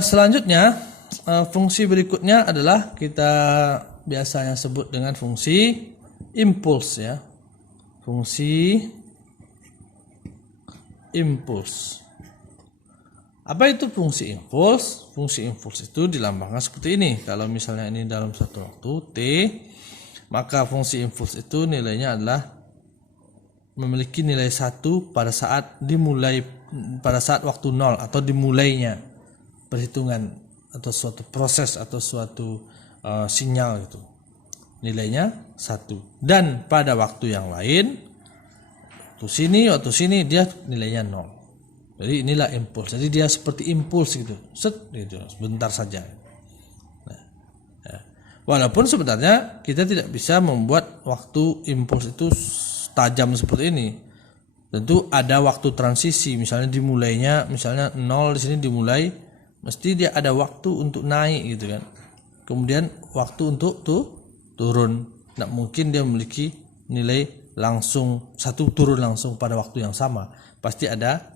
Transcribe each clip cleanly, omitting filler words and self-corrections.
Selanjutnya, fungsi berikutnya adalah kita biasanya sebut dengan fungsi impuls ya. Fungsi impuls. Apa itu fungsi impuls? Fungsi impuls itu dilambangkan seperti ini. Kalau misalnya ini dalam satu waktu T, maka fungsi impuls itu nilainya adalah memiliki nilai 1 pada saat waktu 0 atau dimulainya perhitungan atau suatu proses atau suatu sinyal gitu. Nilainya 1. Dan pada waktu yang lain, waktu sini dia nilainya 0. Jadi inilah impuls. Jadi dia seperti impuls gitu. Set gitu, sebentar saja. Nah, ya. Walaupun sebenarnya kita tidak bisa membuat waktu impuls itu tajam seperti ini. Tentu ada waktu transisi, misalnya dimulainya misalnya 0 di sini dimulai, mesti dia ada waktu untuk naik gitu kan. Kemudian waktu untuk turun. Tidak mungkin dia memiliki nilai langsung satu turun langsung pada waktu yang sama. Pasti ada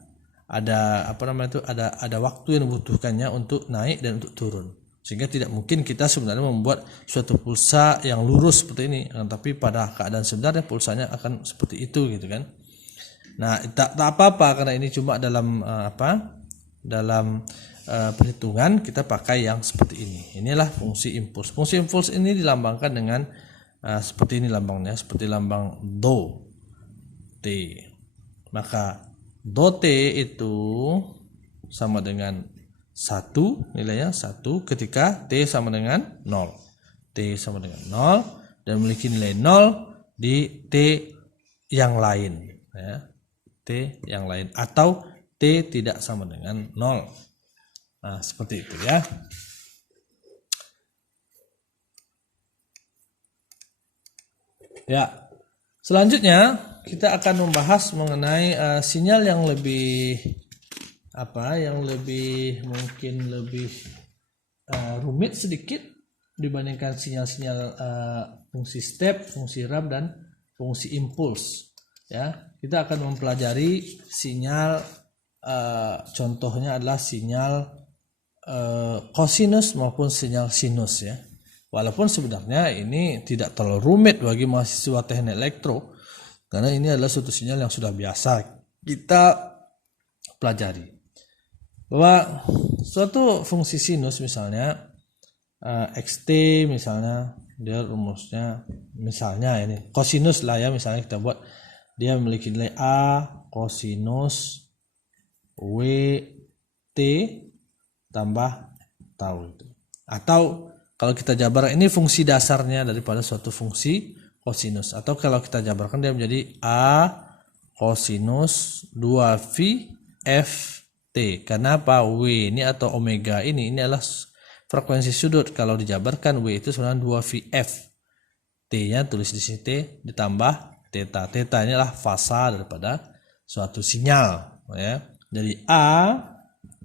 waktu yang dibutuhkannya untuk naik dan untuk turun, sehingga tidak mungkin kita sebenarnya membuat suatu pulsa yang lurus seperti ini, tapi pada keadaan sebenarnya pulsanya akan seperti itu gitu kan. Nah, tak apa-apa karena ini cuma dalam perhitungan kita pakai yang seperti ini. Inilah fungsi impuls. Fungsi impuls ini dilambangkan dengan seperti ini lambangnya, seperti lambang do T. Maka do T itu sama dengan 1, nilainya 1 ketika T sama dengan 0. T sama dengan 0 dan memiliki nilai 0 di T yang lain ya. T yang lain atau T tidak sama dengan 0. Nah, seperti itu ya. Ya. Selanjutnya kita akan membahas mengenai sinyal yang lebih mungkin lebih rumit sedikit dibandingkan sinyal-sinyal fungsi step, fungsi ramp dan fungsi impuls. Ya, kita akan mempelajari sinyal contohnya adalah sinyal kosinus maupun sinyal sinus ya. Walaupun sebenarnya ini tidak terlalu rumit bagi mahasiswa teknik elektro, karena ini adalah suatu sinyal yang sudah biasa kita pelajari. Bahwa suatu fungsi sinus misalnya xt misalnya, dia rumusnya misalnya ini kosinus lah ya, misalnya kita buat dia memiliki nilai A kosinus WT tambah tau itu. Atau kalau kita jabarkan ini fungsi dasarnya daripada suatu fungsi kosinus, atau kalau kita jabarkan dia menjadi A kosinus 2V FT. Kenapa W ini atau omega ini adalah frekuensi sudut. Kalau dijabarkan W itu sebenarnya 2VF. T-nya tulis di sini T ditambah theta. Theta ini adalah fasa daripada suatu sinyal ya. Jadi A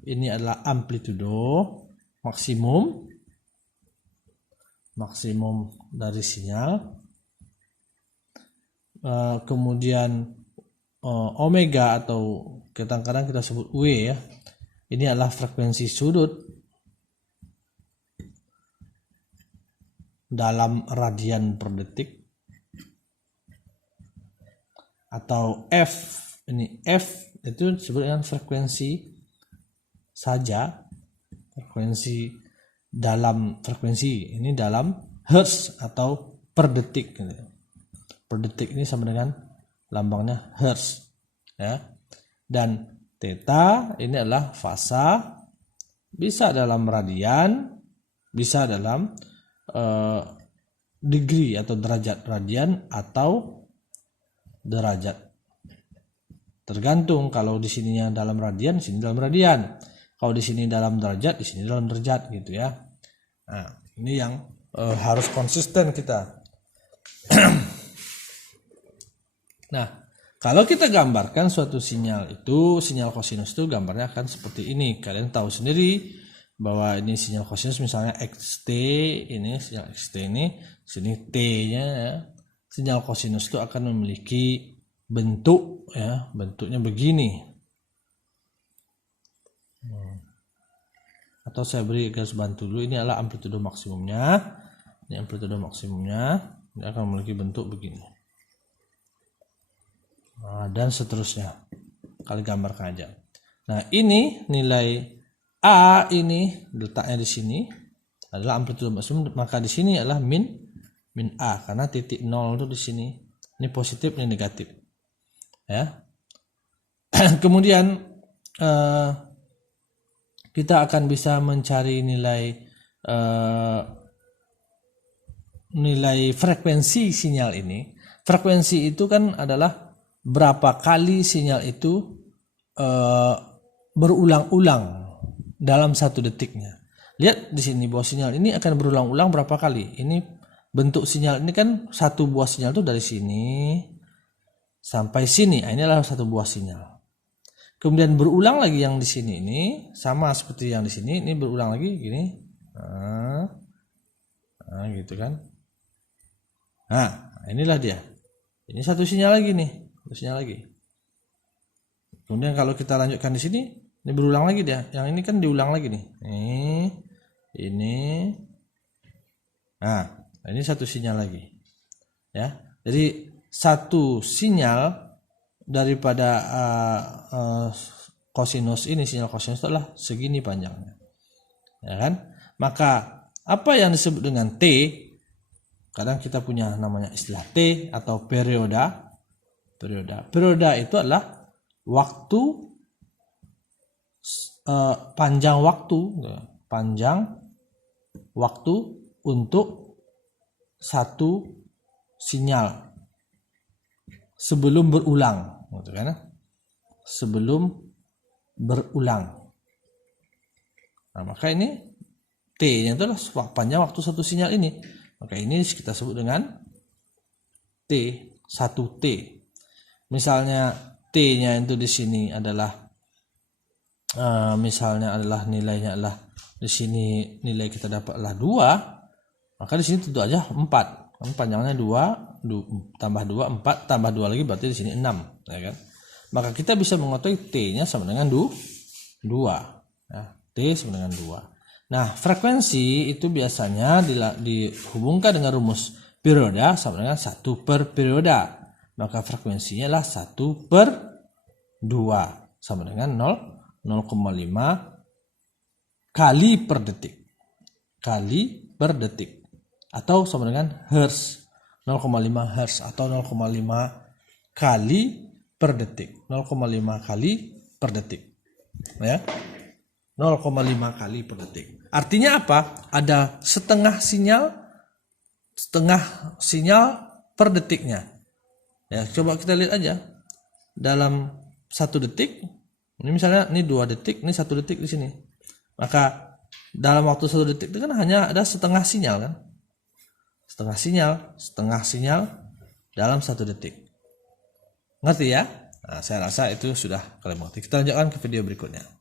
ini adalah amplitudo maksimum dari sinyal. Kemudian omega atau kadang-kadang kita sebut W ya, ini adalah frekuensi sudut dalam radian per detik. Atau F, ini F itu disebut dengan frekuensi saja, ini dalam hertz atau per detik. Per detik ini sama dengan lambangnya hertz ya. Dan theta ini adalah fasa, bisa dalam radian, bisa dalam degree atau derajat radian atau derajat. Tergantung, kalau di sininya dalam radian, di sini dalam radian. Kalau di sini dalam derajat, di sini dalam derajat gitu ya. Nah, ini yang harus konsisten kita. Nah, kalau kita gambarkan suatu sinyal itu, sinyal kosinus itu gambarnya akan seperti ini. Kalian tahu sendiri bahwa ini sinyal kosinus, misalnya xt, ini sinyal xt ini, sini t-nya ya. Sinyal kosinus itu akan memiliki bentuk ya, bentuknya begini. atau saya beri garis bantu dulu. Ini adalah amplitudo maksimumnya. Ini amplitudo maksimumnya. Ini akan memiliki bentuk begini. Nah, dan seterusnya. Kali gambarkan aja. Nah, ini nilai A ini letaknya di sini adalah amplitudo maksimum, maka di sini adalah min A karena titik 0 itu di sini. Ini positif, ini negatif. Ya. Kemudian kita akan bisa mencari nilai frekuensi sinyal ini. Frekuensi itu kan adalah berapa kali sinyal itu berulang-ulang dalam 1 detiknya. Lihat di sini bahwa sinyal ini akan berulang-ulang berapa kali. Ini bentuk sinyal ini kan satu buah sinyal itu dari sini sampai sini. Nah, ini adalah satu buah sinyal. Kemudian berulang lagi yang di sini ini sama seperti yang di sini. Ini berulang lagi gini. Nah, gitu kan. Nah, inilah dia. Ini satu sinyal lagi nih. Satu sinyal lagi. Kemudian kalau kita lanjutkan di sini, ini berulang lagi dia. Yang ini kan diulang lagi nih. Ini. Nah, ini satu sinyal lagi. Ya. Jadi satu sinyal daripada kosinus ini, sinyal kosinus itu adalah segini panjangnya. Ya kan? Maka apa yang disebut dengan T, kadang kita punya namanya istilah T atau perioda. Perioda itu adalah waktu, panjang waktu untuk satu sinyal sebelum berulang, gitu kan? Sebelum berulang. Nah, maka ini T-nya itu adalah panjang waktu satu sinyal ini. Maka ini kita sebut dengan T, 1T. Misalnya T-nya itu di sini adalah misalnya adalah nilainya adalah di sini nilai kita dapat adalah 2, maka di sini tentu aja 4. Kan panjangnya 2 tambah 2 4 tambah 2 lagi berarti di sini 6, ya kan? Maka kita bisa mengetahui T-nya sama dengan 2. Nah, T sama dengan 2. Nah, frekuensi itu biasanya dihubungkan dengan rumus perioda sama dengan 1 per perioda. Maka frekuensinya adalah 1 per 2 sama dengan 0,5 kali per detik. Atau sama dengan hertz. 0,5 hertz atau 0,5 kali per detik. 0,5 kali per detik. Ya. 0,5 kali per detik. Artinya apa? Ada setengah sinyal per detiknya. Ya, coba kita lihat aja. Dalam 1 detik, ini misalnya ini 2 detik, ini 1 detik di sini. Maka dalam waktu 1 detik itu kan hanya ada setengah sinyal kan? Setengah sinyal dalam 1 detik. Ngerti ya? Nah, saya rasa itu sudah kalian mengerti. Kita lanjutkan ke video berikutnya.